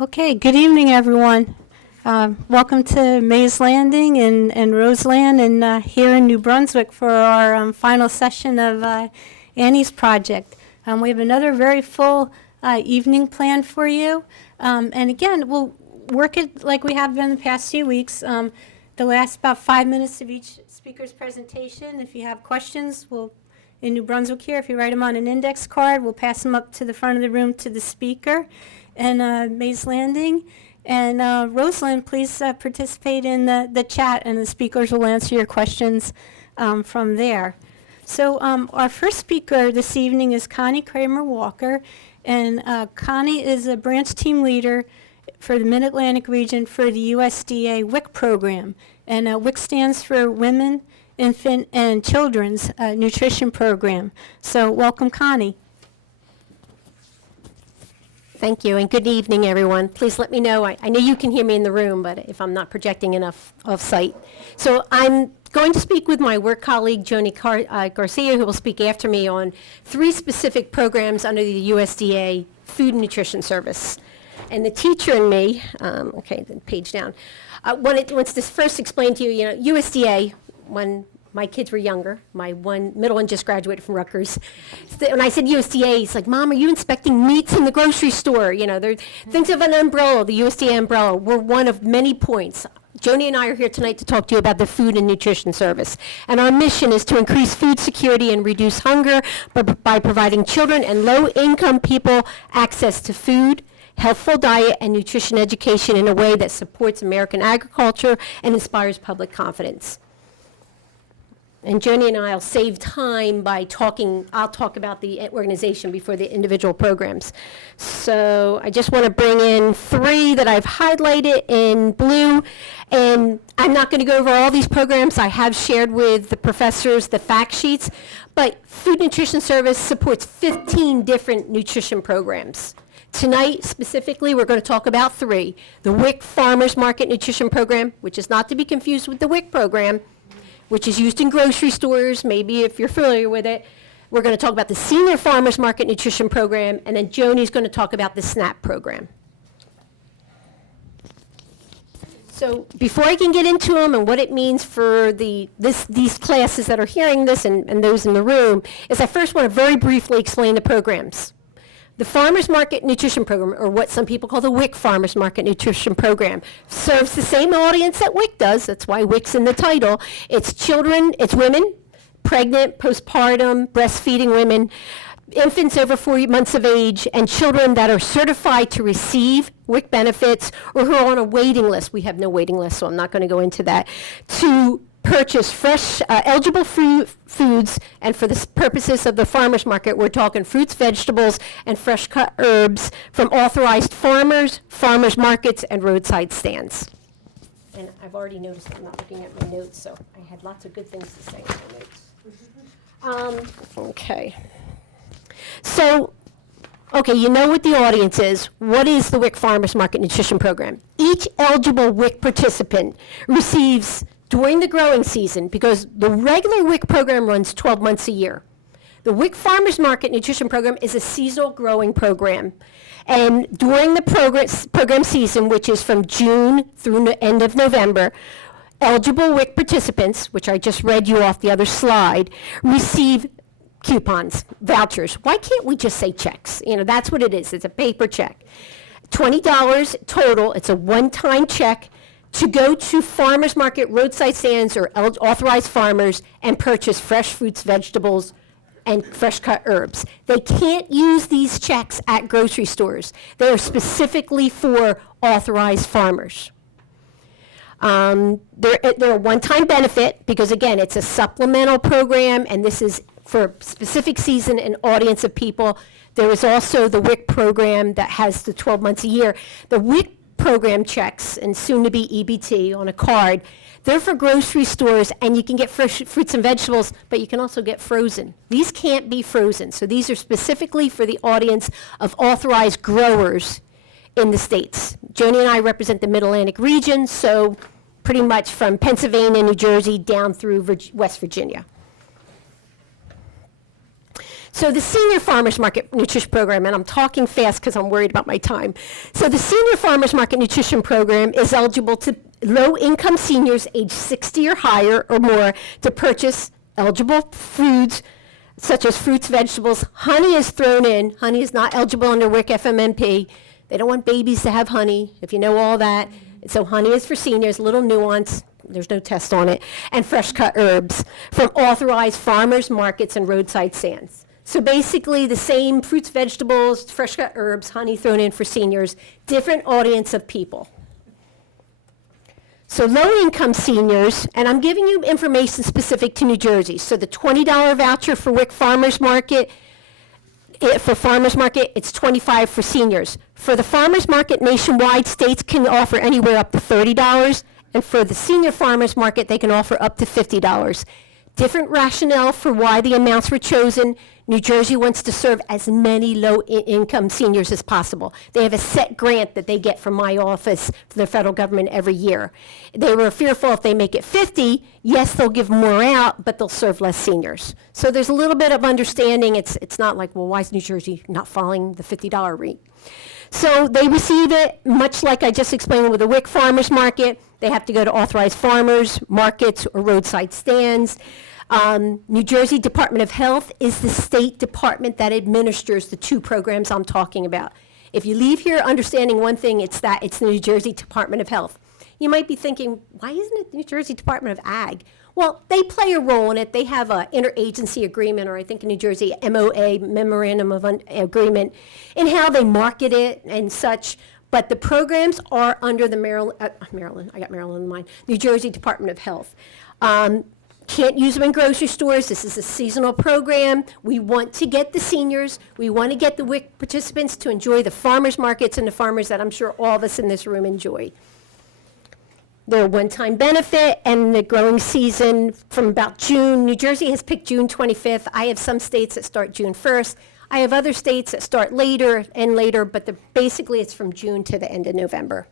Okay, good evening, everyone. Welcome to Mays Landing and Roseland and here in New Brunswick for our final session of Annie's project. We have another very full evening planned for you. And again, we'll work it like we have been the past few weeks. The last about 5 minutes of each speaker's presentation. If you have questions, in New Brunswick here, if you write them on an index card, we'll pass them up to the front of the room to the speaker. And Mays Landing and Roseland, please participate in the chat, and the speakers will answer your questions from there. So our first speaker this evening is Connie Kramer-Walker, and Connie is a branch team leader for the Mid-Atlantic region for the USDA Wic Program. And Wic stands for Women, Infant, and Children's Nutrition Program. So welcome, Connie. Thank you, and good evening, everyone. Please let me know. I know you can hear me in the room, but if I'm not projecting enough off-site. So I'm going to speak with my work colleague, Joni Garcia, who will speak after me on 3 specific programs under the USDA Food and Nutrition Service. And the teacher in me, okay, the page down, wants to first explain to you, USDA, when my kids were younger. My middle one just graduated from Rutgers. When I said USDA, he's like, Mom, are you inspecting meats in the grocery store? Think of an umbrella, the USDA umbrella. We're one of many points. Joni and I are here tonight to talk to you about the Food and Nutrition Service. And our mission is to increase food security and reduce hunger by providing children and low-income people access to food, healthful diet, and nutrition education in a way that supports American agriculture and inspires public confidence. And Joni and I will save time by I'll talk about the organization before the individual programs. So I just want to bring in 3 that I've highlighted in blue. And I'm not going to go over all these programs. I have shared with the professors the fact sheets. But Food Nutrition Service supports 15 different nutrition programs. Tonight, specifically, we're going to talk about 3. The Wic Farmers Market Nutrition Program, which is not to be confused with the Wic Program, which is used in grocery stores, maybe if you're familiar with it. We're going to talk about the Senior Farmers Market Nutrition Program, and then Joni's going to talk about the SNAP program. So before I can get into them and what it means for these classes that are hearing this and those in the room, is I first want to very briefly explain the programs. The Farmers Market Nutrition Program, or what some people call the Wic Farmers Market Nutrition Program, serves the same audience that Wic does. That's why Wic's in the title. It's children, it's women, pregnant, postpartum, breastfeeding women, infants over 4 months of age, and children that are certified to receive Wic benefits or who are on a waiting list. We have no waiting list, so I'm not going to go into that. To purchase fresh, eligible foods, and for the purposes of the farmers market, we're talking fruits, vegetables, and fresh cut herbs from authorized farmers, farmers markets, and roadside stands. And I've already noticed I'm not looking at my notes, so I had lots of good things to say in my notes. Okay. So, you know what the audience is. What is the Wic Farmers Market Nutrition Program? Each eligible Wic participant receives during the growing season, because the regular Wic program runs 12 months a year. The Wic Farmers Market Nutrition Program is a seasonal growing program. And during the program season, which is from June through the end of November, eligible Wic participants, which I just read you off the other slide, receive coupons, vouchers. Why can't we just say checks? That's what it is. It's a paper check. $20 total. It's a one-time check to go to farmers market, roadside stands, or authorized farmers and purchase fresh fruits, vegetables, and fresh cut herbs. They can't use these checks at grocery stores. They are specifically for authorized farmers. They're a one-time benefit because, again, it's a supplemental program, and this is for a specific season and audience of people. There is also the Wic program that has the 12 months a year. The Wic program checks, and soon to be EBT on a card, they're for grocery stores, and you can get fresh fruits and vegetables, but you can also get frozen. These can't be frozen, so these are specifically for the audience of authorized growers in the states. Joni and I represent the Mid-Atlantic region, so pretty much from Pennsylvania, New Jersey, down through West Virginia. So the Senior Farmers Market Nutrition Program, and I'm talking fast because I'm worried about my time. So the Senior Farmers Market Nutrition Program is eligible to low-income seniors age 60 or higher or more to purchase eligible foods such as fruits, vegetables. Honey is thrown in. Honey is not eligible under WIC FMNP. They don't want babies to have honey, if you know all that. So honey is for seniors, little nuance. There's no test on it. And fresh cut herbs from authorized farmers markets and roadside stands. So basically the same fruits, vegetables, fresh cut herbs, honey thrown in for seniors, different audience of people. So low-income seniors, and I'm giving you information specific to New Jersey. So the $20 voucher for WIC Farmers Market, for Farmers Market, it's $25 for seniors. For the Farmers Market nationwide, states can offer anywhere up to $30, and for the Senior Farmers Market, they can offer up to $50. Different rationale for why the amounts were chosen. New Jersey wants to serve as many low-income seniors as possible. They have a set grant that they get from my office, from the federal government every year. They were fearful if they make it 50, yes, they'll give more out, but they'll serve less seniors. So there's a little bit of understanding. It's not like, well, why is New Jersey not following the $50 rate? So they receive it, much like I just explained with the WIC Farmers Market. They have to go to authorized farmers, markets, or roadside stands. New Jersey Department of Health is the state department that administers the two programs I'm talking about. If you leave here understanding one thing, it's that it's the New Jersey Department of Health. You might be thinking, why isn't it the New Jersey Department of Ag? Well, they play a role in it. They have an interagency agreement, or I think in New Jersey, MOA, Memorandum of Agreement, in how they market it and such. But the programs are under the Maryland, I got Maryland in mind, New Jersey Department of Health. Can't use them in grocery stores. This is a seasonal program. We want to get the seniors, we want to get the WIC participants to enjoy the farmers markets and the farmers that I'm sure all of us in this room enjoy. They're a one-time benefit, and the growing season from about June. New Jersey has picked June 25th. I have some states that start June 1st. I have other states that start later and later, but basically it's from June to the end of November.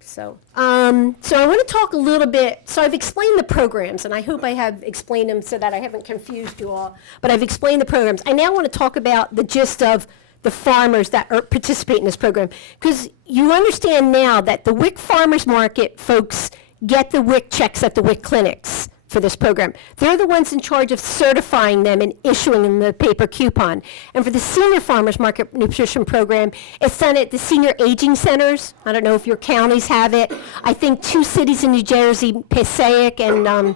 So I want to talk a little bit. So I've explained the programs, and I hope I have explained them so that I haven't confused you all. But I've explained the programs. I now want to talk about the gist of the farmers that participate in this program, because you understand now that the WIC Farmers Market folks get the WIC checks at the WIC clinics for this program. They're the ones in charge of certifying them and issuing them the paper coupon. And for the Senior Farmers Market Nutrition Program, it's done at the senior aging centers. I don't know if your counties have it. I think 2 cities in New Jersey, Passaic and,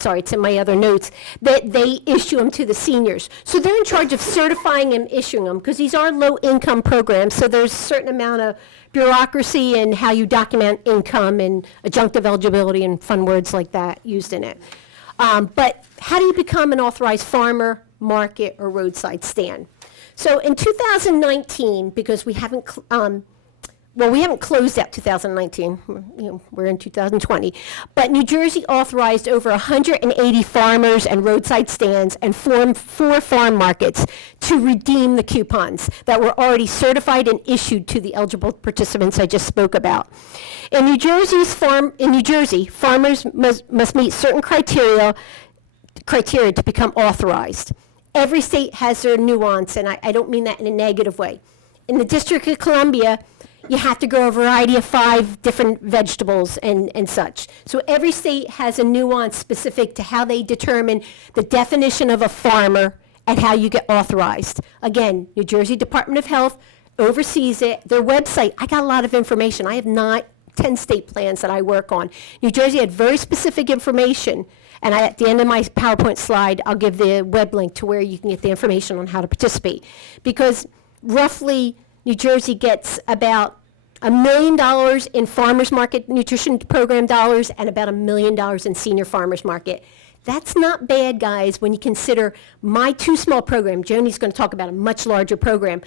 sorry, it's in my other notes, that they issue them to the seniors. So they're in charge of certifying and issuing them, because these are low-income programs, so there's a certain amount of bureaucracy and how you document income and adjunctive eligibility and fun words like that used in it. But how do you become an authorized farmer, market, or roadside stand? So in 2019, because we haven't closed out 2019, we're in 2020, but New Jersey authorized over 180 farmers and roadside stands and formed 4 farm markets to redeem the coupons that were already certified and issued to the eligible participants I just spoke about. In New Jersey, farmers must meet certain criteria to become authorized. Every state has their nuance, and I don't mean that in a negative way. In the District of Columbia, you have to grow a variety of 5 different vegetables and such. So every state has a nuance specific to how they determine the definition of a farmer and how you get authorized. Again, New Jersey Department of Health oversees it. Their website, I got a lot of information. I have 10 state plans that I work on. New Jersey had very specific information, and at the end of my PowerPoint slide, I'll give the web link to where you can get the information on how to participate. Because roughly, New Jersey gets about $1 million in farmers market nutrition program dollars and about $1 million in senior farmers market. That's not bad, guys, when you consider my 2 small programs. Joni's going to talk about a much larger program.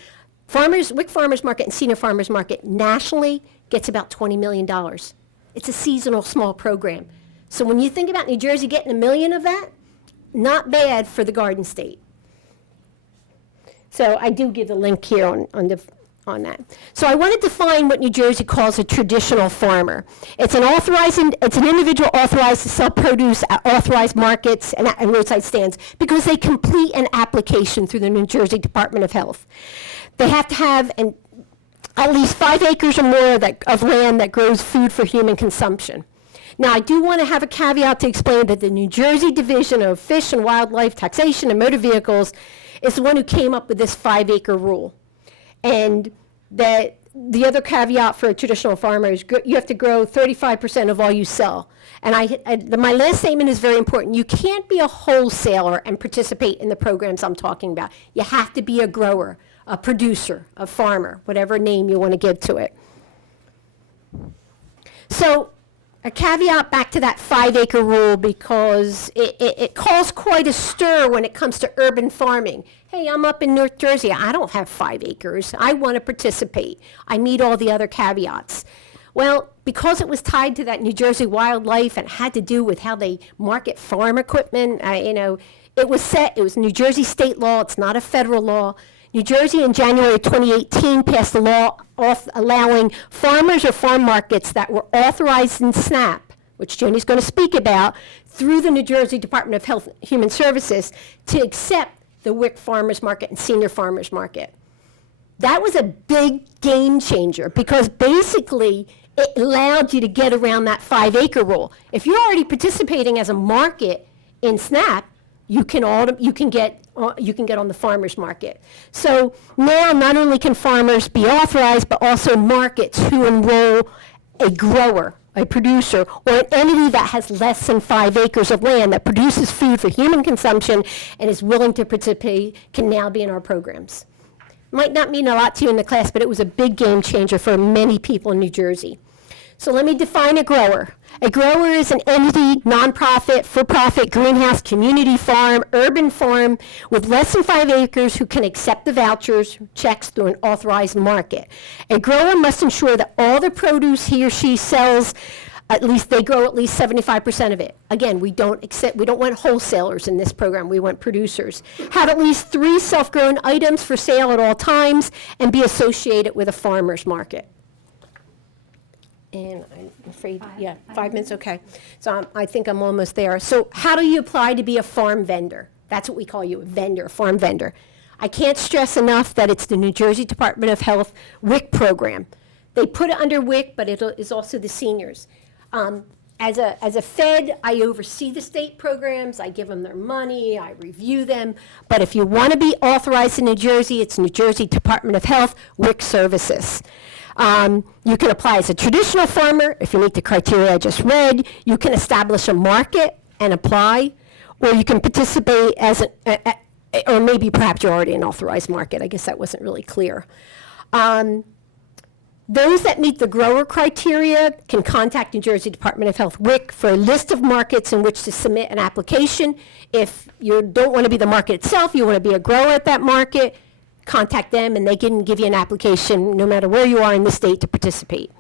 WIC Farmers Market and Senior Farmers Market nationally gets about $20 million. It's a seasonal small program. So when you think about New Jersey getting $1 million of that, not bad for the Garden State. So I do give the link here on that. So I want to define what New Jersey calls a traditional farmer. It's an individual authorized to sell produce at authorized markets and roadside stands because they complete an application through the New Jersey Department of Health. They have to have at least 5 acres or more of land that grows food for human consumption. Now, I do want to have a caveat to explain that the New Jersey Division of Fish and Wildlife Taxation and Motor Vehicles is the one who came up with this 5-acre rule. And that the other caveat for a traditional farmer is you have to grow 35% of all you sell. And my last statement is very important. You can't be a wholesaler and participate in the programs I'm talking about. You have to be a grower, a producer, a farmer, whatever name you want to give to it. So, a caveat back to that 5-acre rule because it caused quite a stir when it comes to urban farming. Hey, I'm up in North Jersey. I don't have 5 acres. I want to participate. I meet all the other caveats. Well, because it was tied to that New Jersey wildlife and had to do with how they market farm equipment, it was New Jersey state law. It's not a federal law. New Jersey in January 2018 passed a law allowing farmers or farm markets that were authorized in SNAP, which Joni's going to speak about, through the New Jersey Department of Health and Human Services to accept the Wic Farmers Market and Senior Farmers Market. That was a big game changer because basically it allowed you to get around that 5-acre rule. If you're already participating as a market in SNAP, you can get on the farmers market. So now not only can farmers be authorized, but also markets who enroll a grower, a producer, or an entity that has less than 5 acres of land that produces food for human consumption and is willing to participate can now be in our programs. Might not mean a lot to you in the class, but it was a big game changer for many people in New Jersey. So let me define a grower. A grower is an entity, nonprofit, for-profit, greenhouse, community farm, urban farm with less than 5 acres who can accept the vouchers, checks through an authorized market. A grower must ensure that all the produce he or she sells, they grow at least 75% of it. Again, we don't want wholesalers in this program. We want producers. Have at least 3 self-grown items for sale at all times and be associated with a farmer's market. And I'm afraid, 5 minutes, okay. So I think I'm almost there. So how do you apply to be a farm vendor? That's what we call you, a vendor, a farm vendor. I can't stress enough that it's the New Jersey Department of Health Wic Program. They put it under Wic, but it is also the seniors. As a Fed, I oversee the state programs. I give them their money. I review them. But if you want to be authorized in New Jersey, it's New Jersey Department of Health Wic Services. You can apply as a traditional farmer if you meet the criteria I just read. You can establish a market and apply, or you can participate as or maybe perhaps you're already an authorized market. I guess that wasn't really clear. Those that meet the grower criteria can contact New Jersey Department of Health WIC for a list of markets in which to submit an application. If you don't want to be the market itself, you want to be a grower at that market, contact them and they can give you an application no matter where you are in the state to participate.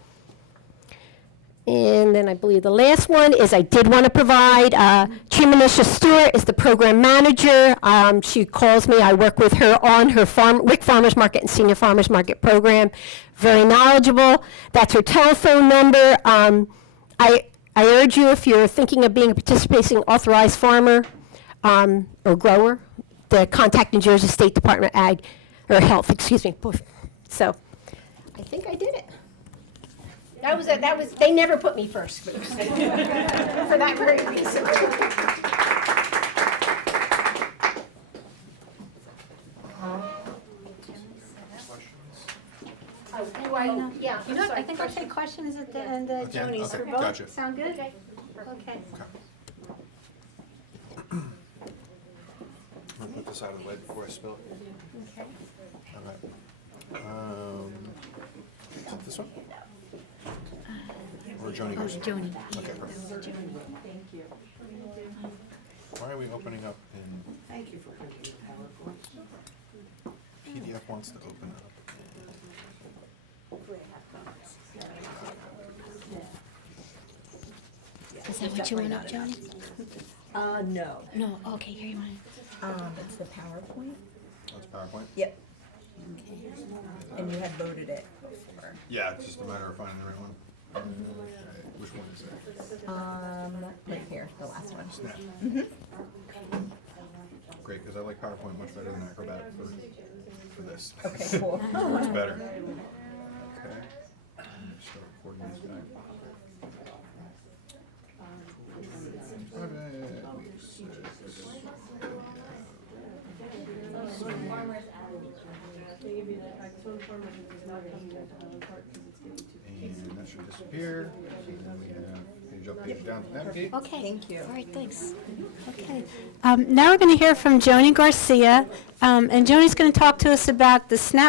And then I believe the last one is I did want to provide, Trimanisha Stewart is the program manager. She calls me, I work with her on her WIC Farmers Market and Senior Farmers Market program. Very knowledgeable. That's her telephone number. I urge you, if you're thinking of being a participating authorized farmer or grower, to contact New Jersey State Department of Ag, or Health, excuse me. So I think I did it. That was, they never put me first for that very reason. Yeah. You know what, I think I'll take questions at the end of Joni's. Okay, For both? gotcha. Sound good? Okay. I'm gonna put this out of the way before I spill it. Okay. Okay. Is it this one? Or Joni goes? Joni. Okay, perfect. Why are we opening up in? Thank you for PDF wants to open up. Is that what you want up, Joni? No. No, okay, here you want it. It's the PowerPoint. Oh, it's PowerPoint? Yep. And you had voted Yeah, it's just a matter of finding the right one. Okay, which one is it? Right here, the last one. Snap. Great, because I like PowerPoint much better than Acrobat for this. Okay, cool. Much better. Okay. I'm gonna start recording this guy. 11, week 6. And that should disappear. And then we have page up, page down to navigate. Okay. Thank you. All right, thanks. Okay. Now we're going to hear from Joni Garcia, and Joni's going to talk to us about the SNAP